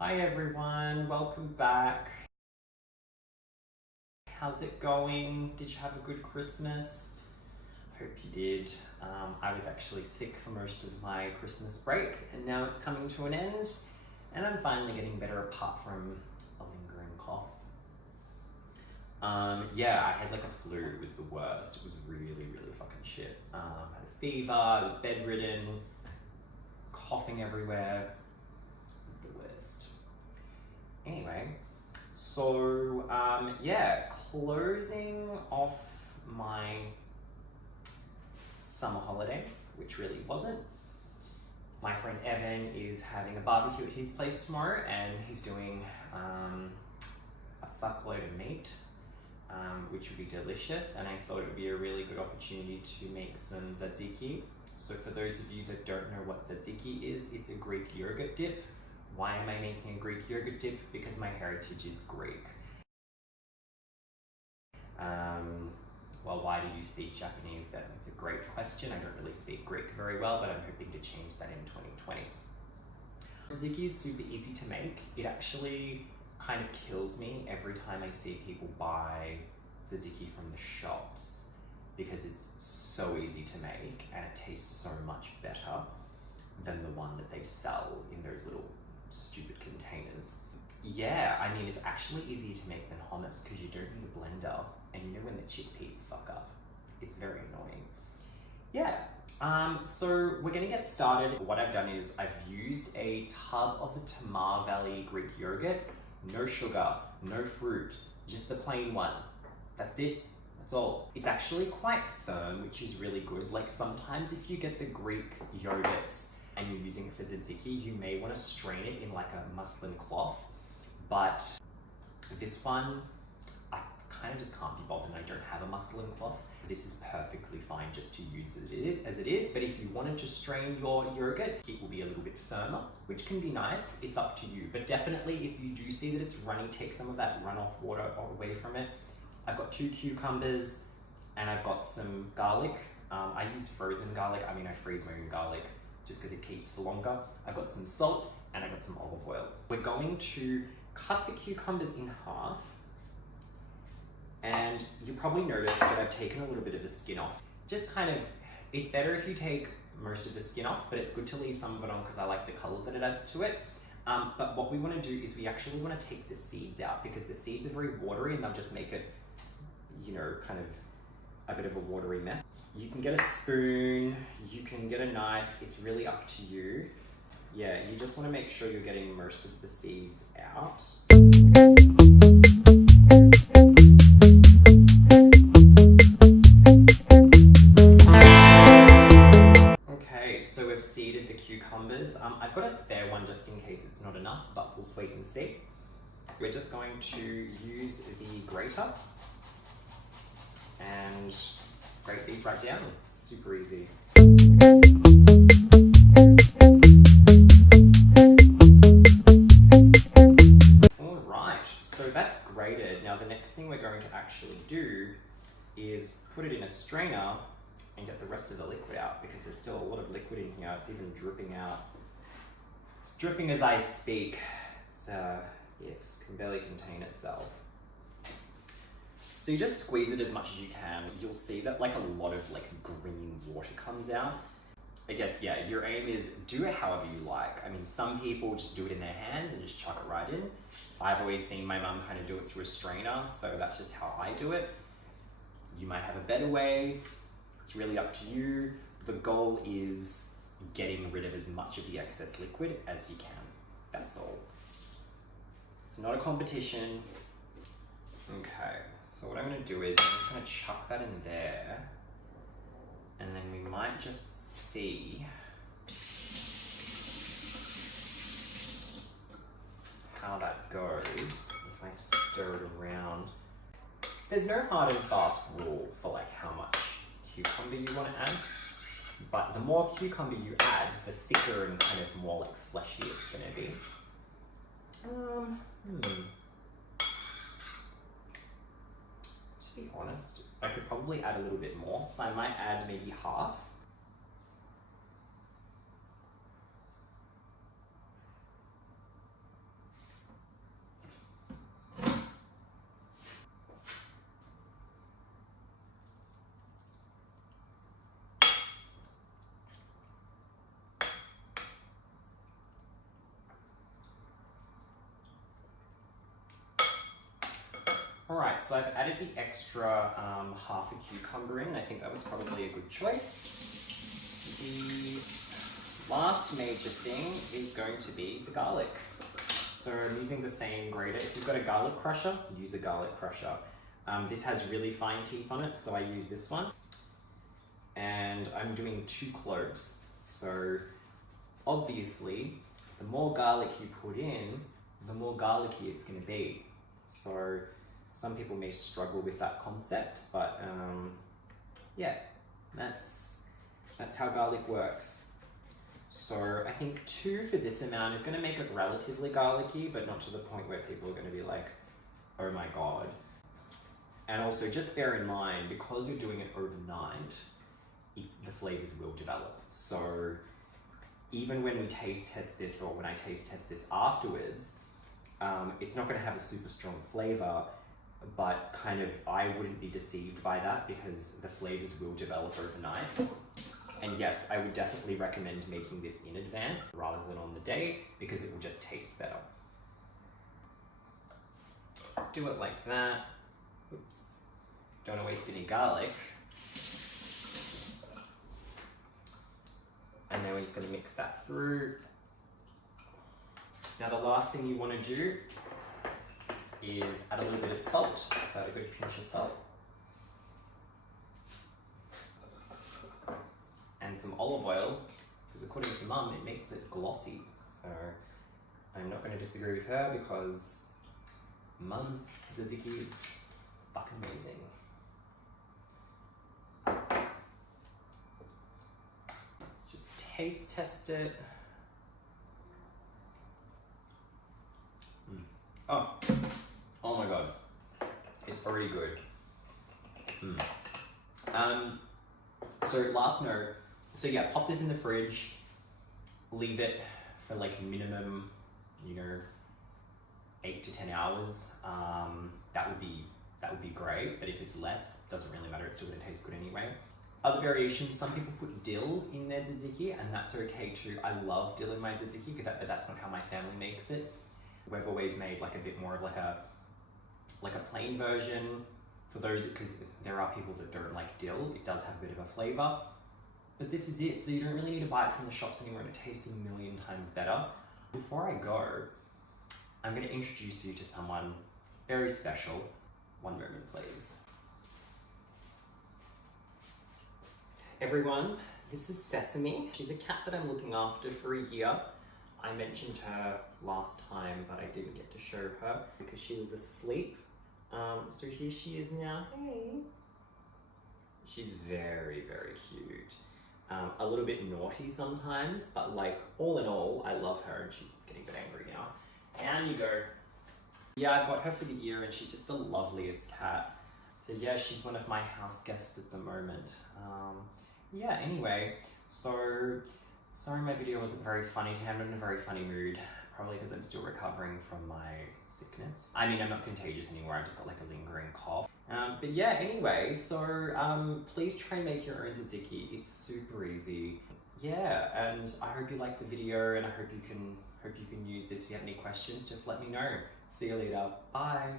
Hi everyone, welcome back. How's it going? Did you have a good Christmas? Hope you did. I was actually sick for most of my Christmas break and now it's coming to an end and I'm finally getting better apart from a lingering cough. Yeah, I had like a flu. It was the worst. It was really fucking shit. I had a fever, I was bedridden, coughing everywhere. It was the worst. Anyway, so yeah, closing off my summer holiday, which really wasn't. My friend Evan is having a barbecue at his place tomorrow and he's doing a fuckload of meat, which would be delicious, and I thought it would be a really good opportunity to make some tzatziki. So for those of you that don't know what tzatziki is, it's a Greek yogurt dip. Why am I making a Greek yogurt dip? Because my heritage is Greek. Well, why do you speak Japanese then? It's a great question. I don't really speak Greek very well, but I'm hoping to change that in 2020. Tzatziki is super easy to make. It actually kind of kills me every time I see people buy tzatziki from the shops because it's so easy to make and it tastes so much better than the one that they sell in those little stupid containers. Yeah, I mean, it's actually easier to make than hummus because you don't need a blender, and you know when the chickpeas fuck up. It's very annoying. Yeah, so we're gonna get started. What I've done is I've used a tub of the Tamar Valley Greek yogurt. No sugar, no fruit, just the plain one. That's it. That's all. It's actually quite firm, which is really good. Like sometimes if you get the Greek yogurts and you're using it for tzatziki, you may want to strain it in like a muslin cloth. But this one, I kind of just can't be bothered and I don't have a muslin cloth. This is perfectly fine just to use it as it is, but if you wanted to strain your yogurt, it will be a little bit firmer, which can be nice. It's up to you. But definitely if you do see that it's runny, take some of that runoff water away from it. I've got 2 cucumbers and I've got some garlic. I use frozen garlic. I mean, I freeze my own garlic just because it keeps for longer. I've got some salt and I've got some olive oil. We're going to cut the cucumbers in half, and you probably noticed that I've taken a little bit of the skin off. Just kind of, it's better if you take most of the skin off, but it's good to leave some of it on because I like the color that it adds to it. But what we want to do is we actually want to take the seeds out because the seeds are very watery and they'll just make it, you know, kind of a bit of a watery mess. You can get a spoon, you can get a knife, it's really up to you. Yeah, you just want to make sure you're getting most of the seeds out. Okay, so we've seeded the cucumbers. I've got a spare one just in case it's not enough, but we'll wait and see. We're just going to use the grater and grate these right down. Super easy. So that's grated. Now the next thing we're going to actually do is put it in a strainer and get the rest of the liquid out because there's still a lot of liquid in here. It's even dripping out. It's dripping as I speak. It can barely contain itself. So you just squeeze it as much as you can. You'll see that like a lot of like green water comes out. I guess, yeah, your aim is do it however you like. I mean, some people just do it in their hands and just chuck it right in. I've always seen my mum kind of do it through a strainer, so that's just how I do it. You might have a better way. It's really up to you. The goal is getting rid of as much of the excess liquid as you can. That's all. It's not a competition. Okay, so what I'm gonna do is I'm just gonna chuck that in there, and then we might just see how that goes if I stir it around. There's no hard and fast rule for like how much cucumber you want to add, but the more cucumber you add, the thicker and kind of more like fleshy it's going to be. To be honest, I could probably add a little bit more, so I might add maybe half. Alright, so I've added the extra half a cucumber in. I think that was probably a good choice. The last major thing is going to be the garlic. So I'm using the same grater. If you've got a garlic crusher, use a garlic crusher. This has really fine teeth on it, so I use this one. And I'm doing 2 cloves. So obviously, the more garlic you put in, the more garlicky it's going to be. So some people may struggle with that concept, but yeah, that's how garlic works. So I think 2 for this amount is going to make it relatively garlicky, but not to the point where people are going to be like, oh my god. And also just bear in mind, because you're doing it overnight, the flavors will develop. So even when we taste test this, or when I taste test this afterwards, it's not going to have a super strong flavor, but kind of I wouldn't be deceived by that because the flavors will develop overnight. And yes, I would definitely recommend making this in advance rather than on the day because it will just taste better. Do it like that. Oops. Don't want to waste any garlic. And then we're just going to mix that through. Now the last thing you want to do is add a little bit of salt, so add a good pinch of salt. And some olive oil, because according to Mum, it makes it glossy. So I'm not going to disagree with her because Mum's tzatziki is fucking amazing. Let's just taste test it. Oh my god, it's already good. So last note, so yeah, pop this in the fridge, leave it for like minimum, 8 to 10 hours. That would be great, but if it's less, doesn't really matter, it's still gonna taste good anyway. Other variations, some people put dill in their tzatziki, and that's okay too. I love dill in my tzatziki, but that's not how my family makes it. We've always made like a bit more of like a plain version for those, because there are people that don't like dill. It does have a bit of a flavor, but this is it. So you don't really need to buy it from the shops anymore, and it tastes a million times better. Before I go, I'm going to introduce you to someone very special. One moment, please. Everyone, this is Sesame. She's a cat that I'm looking after for a year. I mentioned her last time, but I didn't get to show her because she was asleep. So here she is now. Hey. She's very, very cute. A little bit naughty sometimes, but like all in all, I love her, and she's getting a bit angry now. Down you go. Yeah, I've got her for the year, and she's just the loveliest cat. So yeah, she's one of my house guests at the moment. Yeah, anyway, so sorry my video wasn't very funny today. I'm not in a very funny mood, probably because I'm still recovering from my sickness. I mean, I'm not contagious anymore, I've just got like a lingering cough. But yeah, anyway, so please try and make your own tzatziki. It's super easy. Yeah, and I hope you liked the video, and I hope you can use this. If you have any questions, just let me know. See you later. Bye.